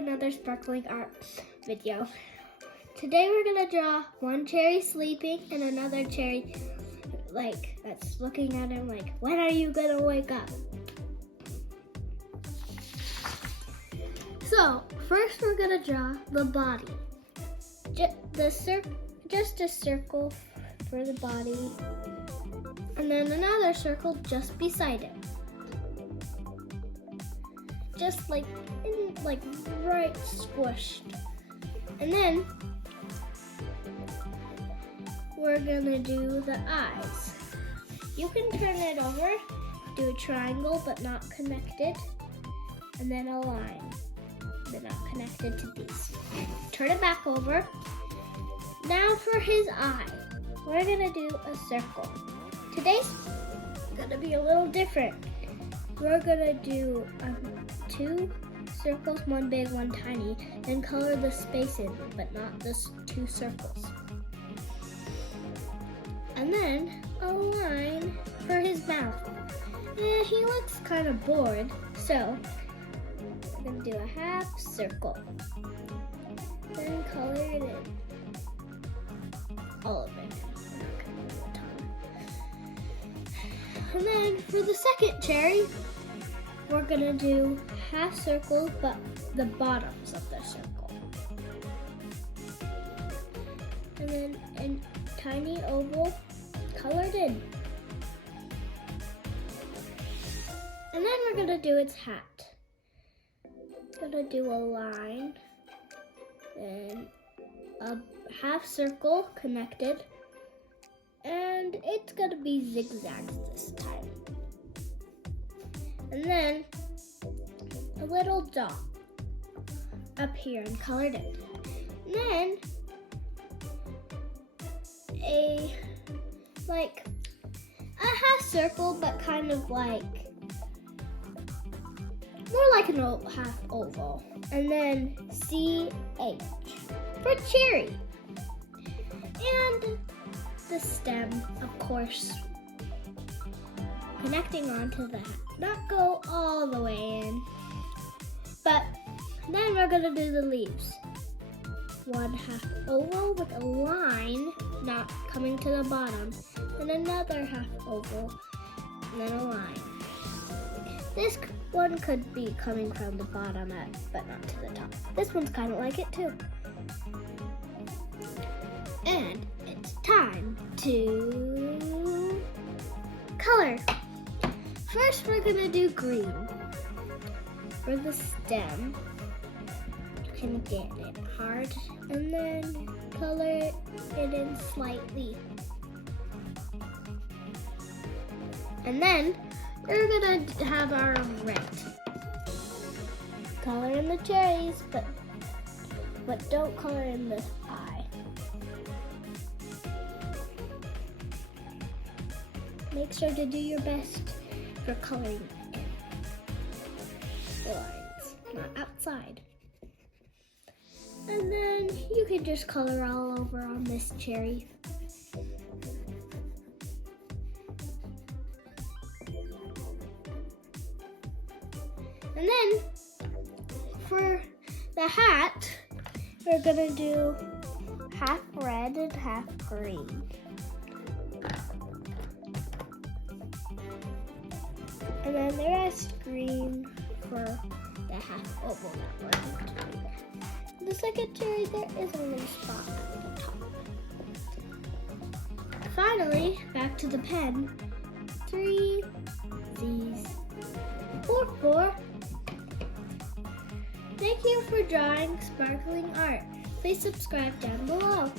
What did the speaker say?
another sparkling art video. Today we're gonna draw one cherry sleeping and another cherry that's looking at him like, when are you gonna wake up? So first we're gonna draw the body. Just a circle for the body, and then another circle just beside it. Just right squished. And then we're gonna do the eyes. You can turn it over, do a triangle but not connected, and then a line. They're not connected to these. Turn it back over. Now for his eye, we're gonna do a circle. Today's gonna be a little different. We're gonna do 2 circles, one big, one tiny, and color the space in, but not just 2 circles. And then a line for his mouth. He looks kind of bored, so we're gonna do a half circle. Then color it in. All of it. We're not gonna do a ton. And then for the second cherry, we're gonna do half circles, but the bottoms of the circle. And then a tiny oval colored in. And then we're gonna do its hat. Gonna do a line, then a half circle connected, and it's gonna be zigzags this time. And then a little dot up here and colored in. And then a half circle, but kind of more like an half oval. And then CH for cherry. And the stem, of course, connecting onto the hat. Not go all the way in. But then we're gonna do the leaves. One half oval with a line not coming to the bottom, and another half oval, and then a line. This one could be coming from the bottom but not to the top. This one's kind of like it too. And it's time to color. First we're gonna do green. For the stem, you can get it hard and then color it in slightly. And then we're gonna have our red. Color in the cherries, but don't color in the eye. Make sure to do your best for coloring in the lines, not outside. And then you can just color all over on this cherry. And then for the hat, we're gonna do half red and half green. And then the rest green for the half oval that we're doing. The second cherry, there is only a spot at the top. Finally, back to the pen. 3 Z's. 4. Thank you for drawing sparkling art. Please subscribe down below.